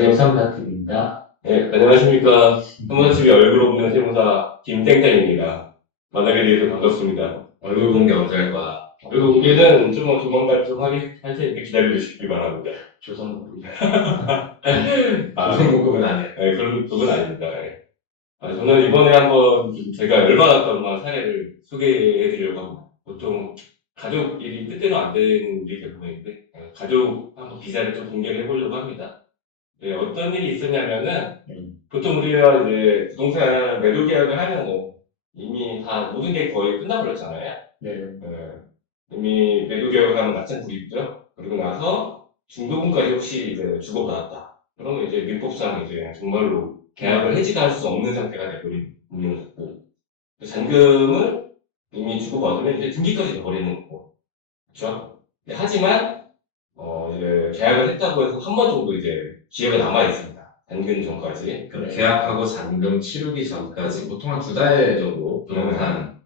안녕하세요. 삼사TV입니다. 네, 안녕하십니까. 삼사TV 얼굴 없는 세무사 김땡땡입니다. 만나게 되어서 반갑습니다. 얼굴 공개 언제 할 거야? 그리고 우리는 좀 조만간 좀 할 테니까 기다려주시기 바랍니다. 조선국입니다. 조선목급은 안 해. 네, 그건 아닙니다. 네. 저는 이번에 한번 좀 제가 열받았던 사례를 소개해드리려고 합니다. 보통 가족 일이 뜻대로 안 되는 일이 대부분인데, 가족 한번 기사를 좀 공개를 해보려고 합니다. 네, 어떤 일이 있었냐면은, 보통 우리가 이제 부동산 매도 계약을 하면은 이미 다 모든 게 거의 끝나버렸잖아요. 네. 이미 매도 계약을 하면 낮장 구입죠. 그리고 나서 중도금까지 혹시 이제 주고받았다. 그러면 이제 민법상 이제 정말로 계약을 해지할 수 없는 상태가 되버리는 거고, 잔금을 이미 주고받으면 이제 등기까지 돼버리는 거고, 그렇죠? 하지만 이제 계약을 했다고 해서 한 번 정도 이제 기회가 남아 있습니다. 잔금 전까지. 그럼 계약하고 잔금 치르기 전까지 보통 한 2달 정도 부동산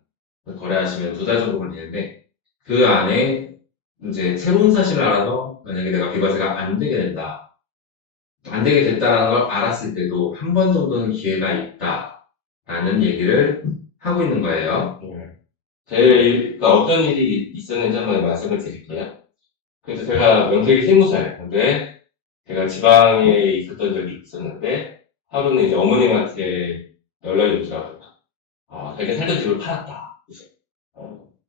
거래하시면 2달 정도 걸리는데 그 안에 이제 새로운 사실을 알아서 만약에 내가 비과세가 안 되게 된다. 안 되게 됐다라는 걸 알았을 때도 한 번 정도는 기회가 있다라는 얘기를 하고 있는 거예요. 제가 어떤 일이 있었는지 한번 말씀을 드릴게요. 그래서 제가 명색이 세무사였는데, 제가 지방에 있었던 적이 있었는데, 하루는 이제 어머님한테 연락이 오더라고요. 자기가 살던 집을 팔았다.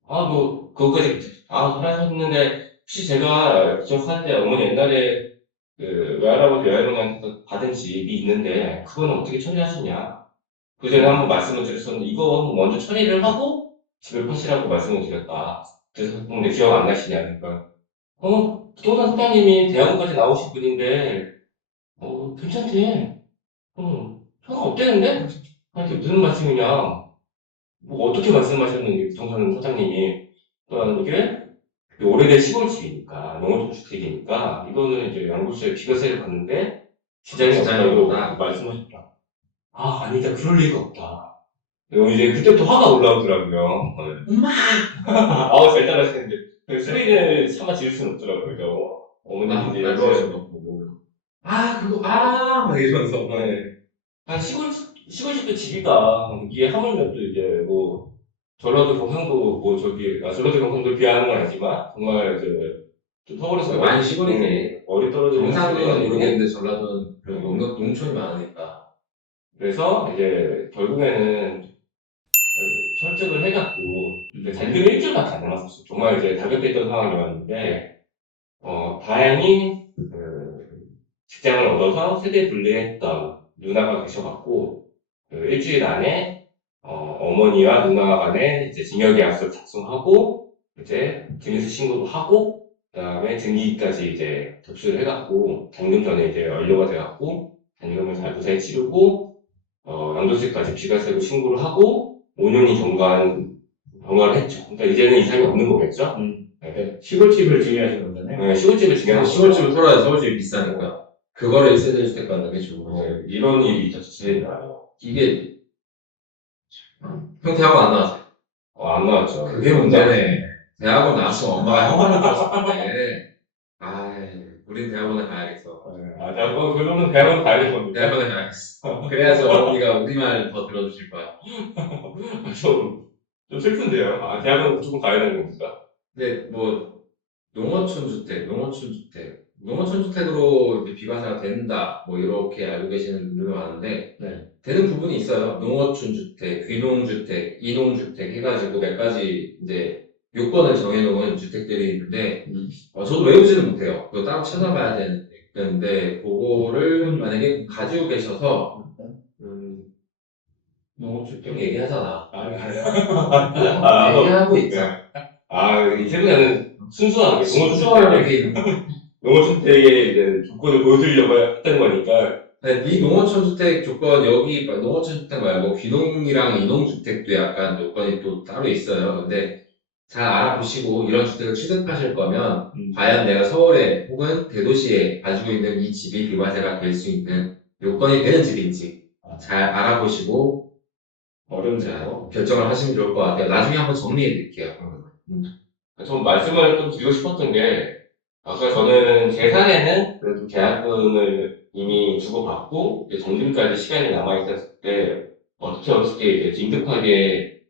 그것까지, 팔았는데, 혹시 제가 기억할 때 어머니 옛날에 그 외할아버지 외할머니한테 받은 집이 있는데, 그거는 어떻게 처리하시냐. 그 전에 한번 말씀을 드렸었는데, 이거 한번 먼저 처리를 하고 집을 파시라고 말씀을 드렸다. 그래서 근데 기억 안 나시냐니까. 부동산 사장님이 대학원까지 나오신 분인데, 괜찮대. 저는 어때는데? 이게 무슨 말씀이냐? 뭐 어떻게 말씀하셨는지 부동산 사장님이. 그러니까 이게 오래된 시골집이니까, 농어촌 주택이니까, 이거는 이제 양도세 비과세를 받는데, 지장이 없다고 말씀하셨다. 아니다. 그럴 리가 없다. 이제 그때부터 화가 올라오더라고요. 엄마! 잘 따라하시는데. 소리를 참아 지을 수는 없더라고요. 어머님이 이제 열거하셔서. 막 이러면서. 네. 시골집도 집이다. 이게 하물며 또 이제 전라도 경상도, 전라도 경상도 비하하는 건 아니지만, 정말 이제, 좀 서울에서 많이 시골이지. 어리 떨어지는 경상도는 시골이 모르겠는데 전라도는 농촌이 많으니까. 그래서 이제 결국에는 설득을 해갖고 잔금 일주일밖에 안 남았었어요. 정말 이제 다급했던 상황이었는데 다행히 직장을 얻어서 세대 분리했던 누나가 계셔갖고 일주일 안에 어머니와 누나 간에 이제 증여계약서 작성하고 이제 증여세 신고도 하고 그다음에 등기까지 이제 접수를 해갖고 잔금 전에 이제 완료가 돼갖고 잔금을 잘 무사히 치르고 양도세까지 비과세로 신고를 하고 5년이 경과를 했죠. 그러니까 이제는 이상이 없는 거겠죠? 네. 시골집을 증여하신 거잖아요. 네, 시골집을 증여하고 시골집을 털어야 서울집이 비싸니까. 그거를 세대주택 받는 게 좋은 거예요. 이런 일이 있었어요. 이게 형 대학원 안 나왔어요? 안 나왔죠. 그게 문제네. 대학원 나왔으면 엄마가 형을 들었을 텐데. 우린 대학원에 가야겠어. 그러면 대학원 가야 될 겁니다. 대학원에 가야겠어. 그래야지 어머니가 우리 말 더 들어주실 거야. 좀 슬픈데요. 대학원 무조건 가야 되는 겁니다. 근데 농어촌 주택으로 이제 비과세가 된다, 이렇게 알고 계시는 분들도 많은데, 되는 부분이 있어요. 농어촌 주택, 귀농주택, 이농주택 해가지고 몇 가지 이제 요건을 정해놓은 주택들이 있는데, 저도 외우지는 못해요. 그거 따로 찾아봐야 되는데, 그거를 만약에 가지고 계셔서, 농어촌 얘기하잖아. 얘기하고 있죠. 이 세분야는 순수하게 순수하게 농어촌주택의 이제 조건을 보여드리려고 했던 거니까. 이 농어촌주택 조건, 여기 농어촌주택 말고 귀농이랑 이농주택도 약간 요건이 또 따로 있어요. 근데 잘 알아보시고 이런 주택을 취득하실 거면 과연 내가 서울에 혹은 대도시에 가지고 있는 이 집이 비과세가 될 수 있는 요건이 되는 집인지 잘 알아보시고 결정을 하시면 좋을 것 같아요. 나중에 한번 정리해 드릴게요. 좀 말씀을 좀 드리고 싶었던 게, 아까 저는 제 사례는 그래도 계약금을 이미 주고받고 이제 정리까지 시간이 남아있었을 때 어떻게 이제 긴급하게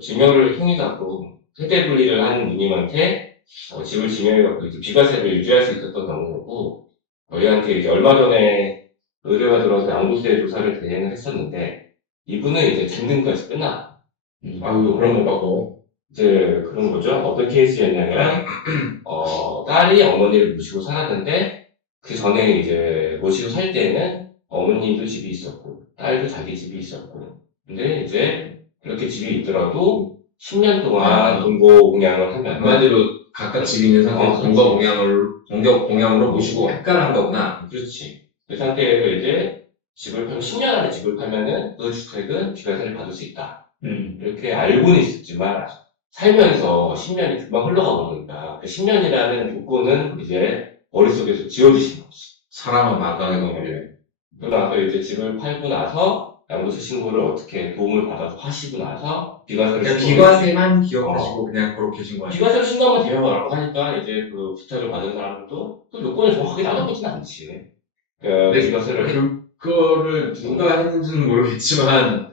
증여를 통해갖고 세대 분리를 하는 누님한테 집을 증여해갖고 이제 비과세를 유지할 수 있었던 경우고 저희한테 이제 얼마 전에 의뢰가 들어서 양도세 조사를 대행을 했었는데 이분은 이제 잔금까지 끝나. 아유, 그런 거 받고. 이제 그런 거죠. 어떤 케이스였냐면 딸이 어머니를 모시고 살았는데 그 전에 이제 모시고 살 때는 어머니도 집이 있었고 딸도 자기 집이 있었고 근데 이제 그렇게 집이 있더라도 10년 동안 동거 공양을 하면 한마디로 각각 집 있는 상태에서 공격 공양으로 모시고 헷갈한 거구나. 그렇지. 그 상태에서 이제 집을 팔면 10년 안에 집을 팔면은 그 주택은 비과세를 받을 수 있다. 이렇게 알고는 있었지만 살면서 10년이 금방 흘러가 버리니까 그 10년이라는 조건은 이제 머릿속에서 지워지신 거지. 사람은 막강해 버리네. 그러고 나서 이제 집을 팔고 나서 양도세 신고를 어떻게 도움을 받아서 하시고 나서 비과세를 그러니까 신고를 비과세만 기억하시고 그냥 그렇게 하신 거예요. 비과세를 신고하면 되라고 하니까 이제 그 부탁을 받은 사람들도 그 요건을 정확하게 따져보진 않지. 근데 비과세를 그거를 누가 했는지는 모르겠지만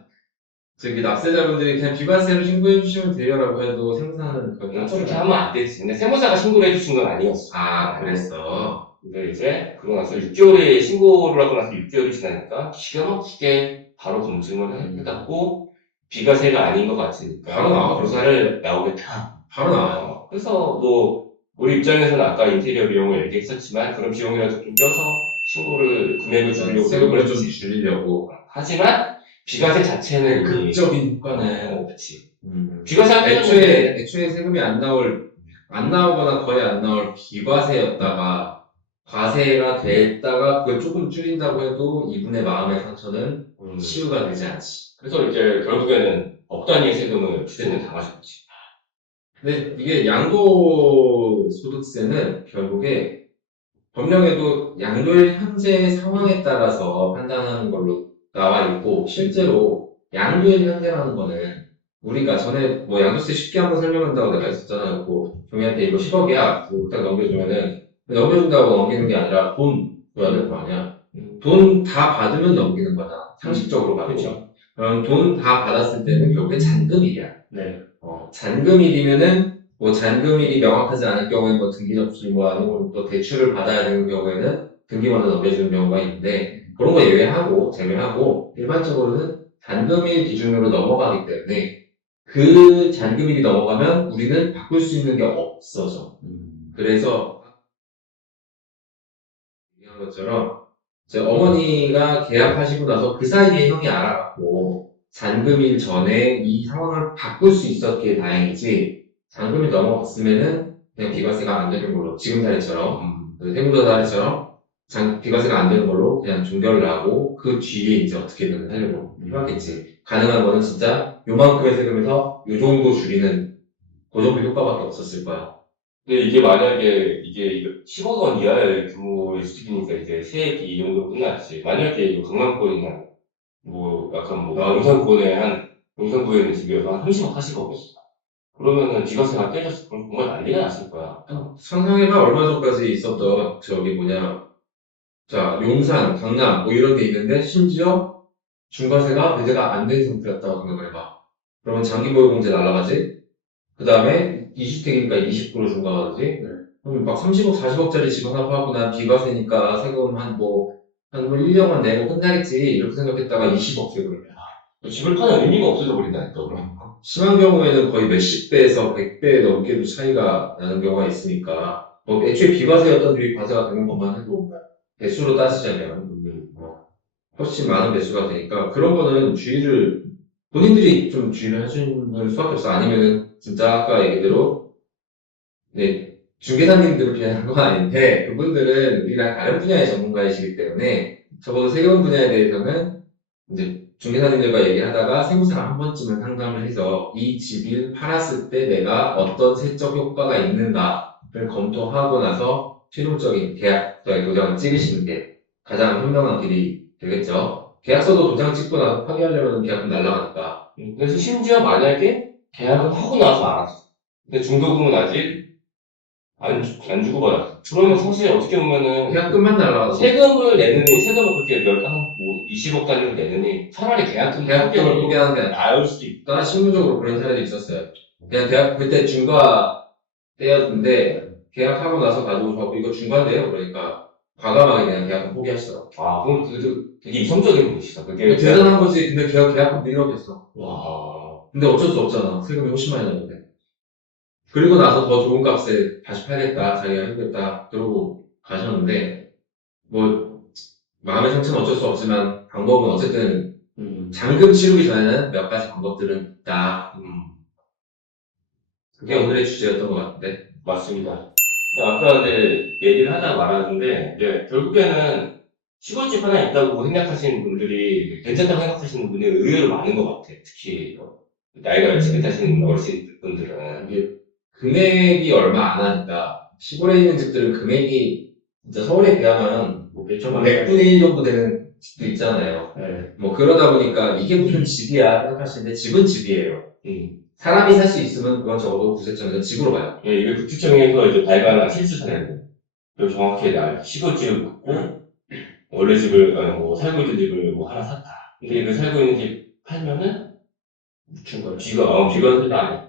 저기 납세자분들이 그냥 비과세로 신고해 주시면 돼요라고 해도 생산은 그렇게 하면 안 되지. 근데 세무사가 신고를 해주신 건 아니었어. 아, 그랬어. 근데 이제 그러고 나서 6개월에 신고를 하고 나서 6개월이 지나니까 기가 막히게 바로 검증을 해갖고 비과세가 아닌 것 같으니까 바로 나와. 조사를 나오겠다. 바로 나와요. 그래서 뭐 우리 입장에서는 아까 인테리어 비용을 얘기했었지만 그런 비용이라도 좀 껴서 신고를 금액을 줄이려고 세금을 노력을 좀 했지. 줄이려고. 하지만 비과세 자체는 이미 극적인 효과는 없지. 비과세 애초에 세금이 안 나오거나 거의 안 나올 비과세였다가 과세가 됐다가 그걸 조금 줄인다고 해도 이분의 마음의 상처는 치유가 되지 않지. 그래서 이제 결국에는 억 단위의 세금을 주제는 당하셨지. 근데 이게 양도소득세는 결국에 법령에도 양도의 현재 상황에 따라서 판단하는 걸로 나와 있고 실제로 양도의 현재라는 거는 우리가 전에 뭐 양도세 쉽게 한번 설명한다고 내가 했었잖아. 그 종이한테 이거 10억이야. 딱 넘겨주면은 넘겨준다고 넘기는 게 아니라 돈 줘야 될 거 아니야. 돈 다 받으면 넘기는 거잖아. 상식적으로 봐도. 그렇죠. 그럼 돈 다 받았을 때는 결국에 잔금일이야. 네. 잔금일이면은 뭐 잔금일이 명확하지 않을 경우에 뭐 등기 접수 뭐 아니면 또 대출을 받아야 되는 경우에는 등기 먼저 넘겨주는 경우가 있는데 그런 거 예외하고 제외하고 일반적으로는 잔금일 기준으로 넘어가기 때문에 그 잔금일이 넘어가면 우리는 바꿀 수 있는 게 없어져. 그래서 얘기한 것처럼 이제 어머니가 계약하시고 나서 그 사이에 형이 알아갖고 잔금일 전에 이 상황을 바꿀 수 있었기에 다행이지 잔금일 넘어갔으면은 그냥 비과세가 안 되는 걸로 지금 사례처럼 세무서 사례처럼 비과세가 안 되는 걸로 그냥 종결을 하고 그 뒤에 이제 어떻게든 하려고 해봤겠지. 가능한 거는 진짜 요만큼의 세금에서 요 정도 줄이는 그 정도 효과밖에 없었을 거야. 근데 이게 만약에 이게 10억 원 이하의 규모의 수익이니까 이제 세액이 이 정도로 끝났지. 만약에 이거 강남권이나 뭐 약간 뭐 용산구에 있는 집이어서 한 30억, 40억이었어. 그러면은 비과세가 깨졌어. 그럼 정말 난리가 났을 거야. 상상해봐 얼마 전까지 있었던 저기 뭐냐 자 용산, 강남 뭐 이런 데 있는데 심지어 중과세가 배제가 안 된 상태였다고 생각을 해봐. 그러면 장기보유공제 날라가지. 그 다음에 2주택이니까 20% 중과가지. 그럼 막 30억, 40억짜리 집 하나 파고 난 비과세니까 세금 한 1년만 내고 끝나겠지. 이렇게 생각했다가 20억 세금이야. 집을 파는 의미가 없어져 버린다니까, 그럼. 심한 경우에는 거의 몇십 배에서 100배 넘게도 차이가 나는 경우가 있으니까. 뭐 애초에 비과세였던 집이 과세가 되는 것만 해도 배수로 따지자면 훨씬 많은 배수가 되니까 그런 거는 본인들이 좀 주의를 해주는 수밖에 없어. 아니면은 진짜 아까 얘기대로 네, 중개사님들을 비하는 건 아닌데 그분들은 우리랑 다른 분야의 전문가이시기 때문에 적어도 세금 분야에 대해서는 이제 중개사님들과 얘기하다가 세무사랑 한 번쯤은 상담을 해서 이 집을 팔았을 때 내가 어떤 세적 효과가 있는가를 검토하고 나서 최종적인 계약서의 도장을 찍으시는 게 가장 현명한 길이 되겠죠. 계약서도 도장 찍고 나서 파기하려면 계약금 날라가니까. 그래서 심지어 만약에 계약을 하고 나서 알았어. 근데 중도금은 아직 안 주고 받았어. 그러면 사실 어떻게 보면은 계약금만 날라가서 세금을 내느니, 세금을 그렇게 뭐 20억 단위로 내느니, 차라리 계약금을 포기하는 게 나을 수도 있다. 나는 실무적으로 그런 사례도 있었어요. 그냥 대학 그때 중과 때였는데 계약하고 나서 가지고 이거 중과인데요. 그러니까 과감하게 그냥 계약금 포기하시더라고. 아, 그럼 그래도 되게 이성적인 분이시다. 그게 대단한 거지. 근데 계약금 늘려겠어. 와, 근데 어쩔 수 없잖아. 세금이 훨씬 많이 나는데. 그리고 나서 더 좋은 값에 다시 팔겠다. 자기가 해보겠다. 그러고 가셨는데 뭐 마음의 상처는 어쩔 수 없지만 방법은 어쨌든 잔금 치르기 전에는 몇 가지 방법들은 있다. 그게 오늘의 주제였던 것 같은데. 맞습니다. 아까 이제 얘기를 하다 말았는데, 이제 결국에는 시골집 하나 있다고 생각하시는 분들이, 괜찮다고 생각하시는 분들이 의외로 많은 것 같아요. 특히, 나이가 지긋하신 어르신분들은. 이게 금액이 얼마 안 하니까 시골에 있는 집들은 금액이 진짜 서울에 비하면 뭐 몇천만 100분의 1 정도 되는 집도 있잖아요. 네. 뭐 그러다 보니까 이게 무슨 집이야 생각하시는데 집은 집이에요. 사람이 살 수 있으면 그건 적어도 구세청에서 집으로 봐요. 예, 이게 구치청에서 이제 발간한 실수 사례들. 그리고 정확히 시골집을 갖고, 원래 집을, 뭐, 살고 있는 집을 뭐 하나 샀다. 근데 그 살고 있는 집 팔면은, 비과세도 아니야.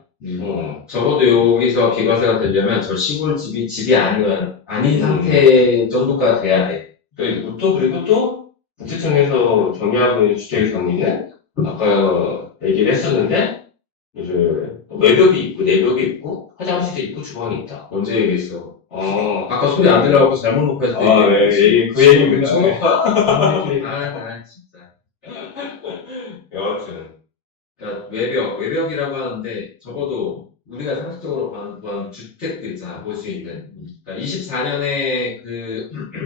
적어도 여기서 비과세가 되려면 저 시골집이 집이 아닌 상태 정도까지 돼야 돼. 그리고 또, 국세청에서 정리하고 있는 주택의 경리는, 아까 얘기를 했었는데, 이제, 외벽이 있고, 내벽이 있고, 화장실이 있고, 주방이 있다. 언제 얘기했어? 어, 아까 소리 안 들어가고 잘못 놓고 해서 그 얘기입니다. 아, 진짜. 여하튼. 그러니까 외벽이라고 하는데 적어도 우리가 상식적으로 보는 주택들 있잖아, 볼 수 있는. 그러니까 24년에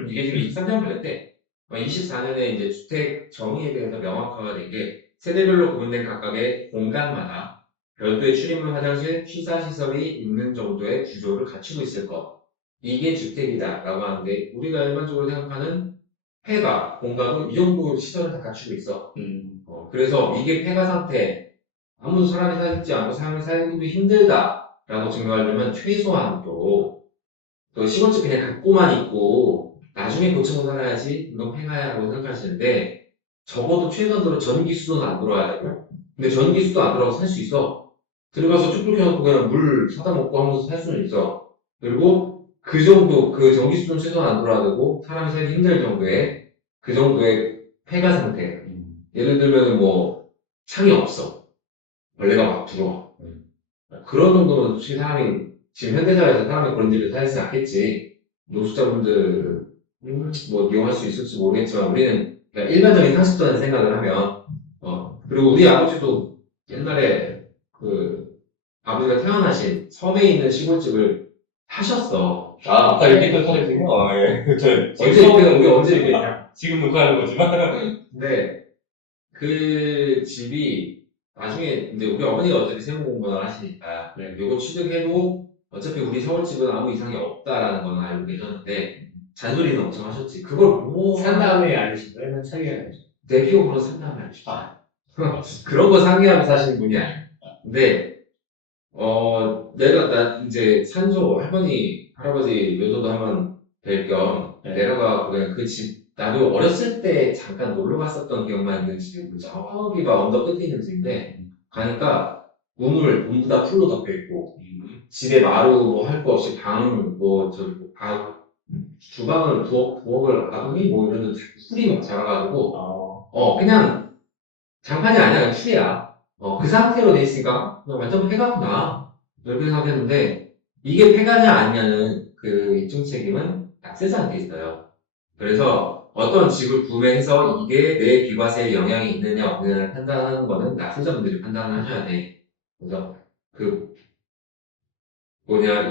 이게 지금 23년 걸렸대. 24년에 이제 주택 정의에 대해서 명확화가 된 게 세대별로 구분된 각각의 공간마다 별도의 출입문, 화장실, 취사시설이 있는 정도의 구조를 갖추고 있을 것. 이게 주택이다라고 하는데 우리가 일반적으로 생각하는 폐가, 공간도 이 정도 시설을 다 갖추고 있어. 그래서 이게 폐가 상태, 아무 사람이 살지 않고 삶을 살기도 힘들다라고 증명하려면 최소한도 그 시골집 그냥 갖고만 있고 나중에 고쳐서 살아야지 이건 폐가야라고 생각하시는데 적어도 최소한으로 전기수도는 안 들어와야 되고 근데 전기수도 안 들어가서 살 수 있어. 들어가서 쭉 켜놓고 그냥 물 사다 먹고 하면서 살 수는 있어. 그리고 그 정도, 그 전기수도는 최소한 안 들어와야 되고 사람이 살기 힘들 정도의 그 정도의 폐가 상태. 예를 들면 뭐 창이 없어. 벌레가 막 들어와. 그런 정도는 솔직히 사람이 지금 현대사회에서 사람이 그런 집에 살지 않겠지. 노숙자분들 뭐 이용할 수 있을지 모르겠지만 우리는 그냥 일반적인 상식적인 생각을 하면 그리고 우리 아버지도 옛날에 아버지가 태어나신 섬에 있는 시골집을 하셨어. 아까 얘기했던 사례군요. 예. 우리 언제 얘기했냐? 지금 녹화하는 거지만. 근데 그 집이 나중에 이제 우리 어머니가 어차피 세무 공부를 하시니까 요거 취득해도 어차피 우리 서울집은 아무 이상이 없다라는 건 알고 계셨는데 잔소리는 엄청 하셨지. 그걸 뭐 산 다음에 아니신 거예요? 차기가 아니죠. 내 피부로 산 다음에 아니죠. 그런 거 상의하면서 사시는 분이 아니에요. 근데 나 이제 산소 할머니 할아버지 묘소도 한번 뵐 겸 내려가 그냥 그 집 나도 어렸을 때 잠깐 놀러 갔었던 기억만 있는 집이 저기 막 언덕 끝에 있는 집인데 가니까 우물 전부 다 풀로 덮여 있고 집에 마루 뭐 할 거 없이 주방은 부엌을 아궁이 뭐 이런 데 풀이 막 자라가지고 그냥 장판이 아니야 그냥 풀이야. 그 상태로 돼 있으니까 완전 폐가구나 이렇게 생각했는데 이게 폐가냐 아니냐는 그 입증 책임은 약세자한테 있어요. 그래서 어떤 집을 구매해서 이게 내 비과세에 영향이 있느냐 없느냐를 판단하는 거는 약세자분들이 판단을 하셔야 돼. 그래서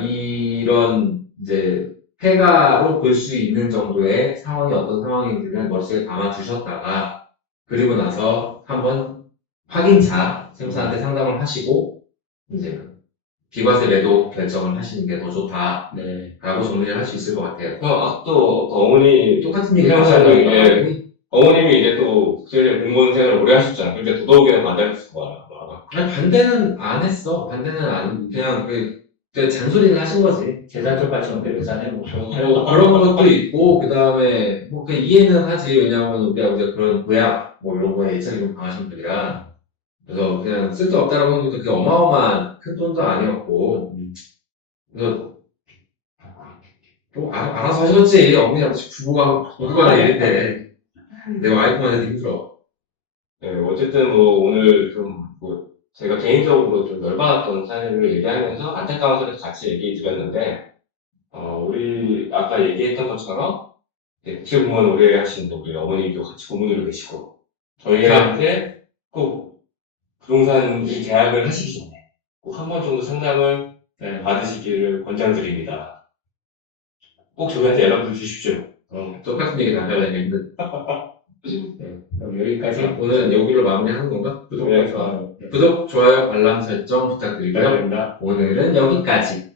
이런 이제 폐가로 볼 수 있는 정도의 상황이 어떤 상황인지를 머릿속에 담아 두셨다가 그리고 나서 한번 확인차 세무사한테 상담을 하시고 이제 비과세 매도 결정을 하시는 게 더 좋다라고 정리를 할 수 있을 것 같아요. 또 어머니 똑같은 얘기 하셨는데 어머님이 이제 또 공무원 생활을 오래 하셨잖아요. 그러니까 더더욱이나 반대했을 거야. 아니, 반대는 안 했어. 반대는 안, 그냥 잔소리는 하신 거지. 재산적 가치는 배배사네, 뭐. 뭐 그런 것도 있고, 그 다음에, 뭐, 그 이해는 하지. 왜냐하면 우리 아버지가 그런 고약, 뭐 이런 거에 애착이 좀 강하신 분이라. 그래서 그냥 쓸데없다라고 하는 것도 그게 어마어마한 큰 돈도 아니었고. 그래서, 또 알아서 하셨지. 어머니 아버지 부부가 일인데. 내 와이프만 해도 힘들어. 네, 어쨌든 뭐 오늘 좀 뭐 제가 개인적으로 좀 열받았던 사연을 얘기하면서 안타까운 소리 같이 얘기해 드렸는데, 우리 아까 얘기했던 것처럼 어떻게 보면 오래 하신 우리 어머니도 같이 고문으로 계시고, 저희한테 꼭 부동산 이 계약을 하시기 전에 꼭 한 번 정도 상담을 받으시기를 권장드립니다. 꼭 저희한테 연락 주십시오. 똑같은 얘기 나가려고 했는데. 그럼 여기까지. 오늘은 여기로 마무리하는 건가? 네, 좋아요. 구독, 좋아요, 알람 설정 부탁드리고요. 부탁드립니다. 오늘은 여기까지.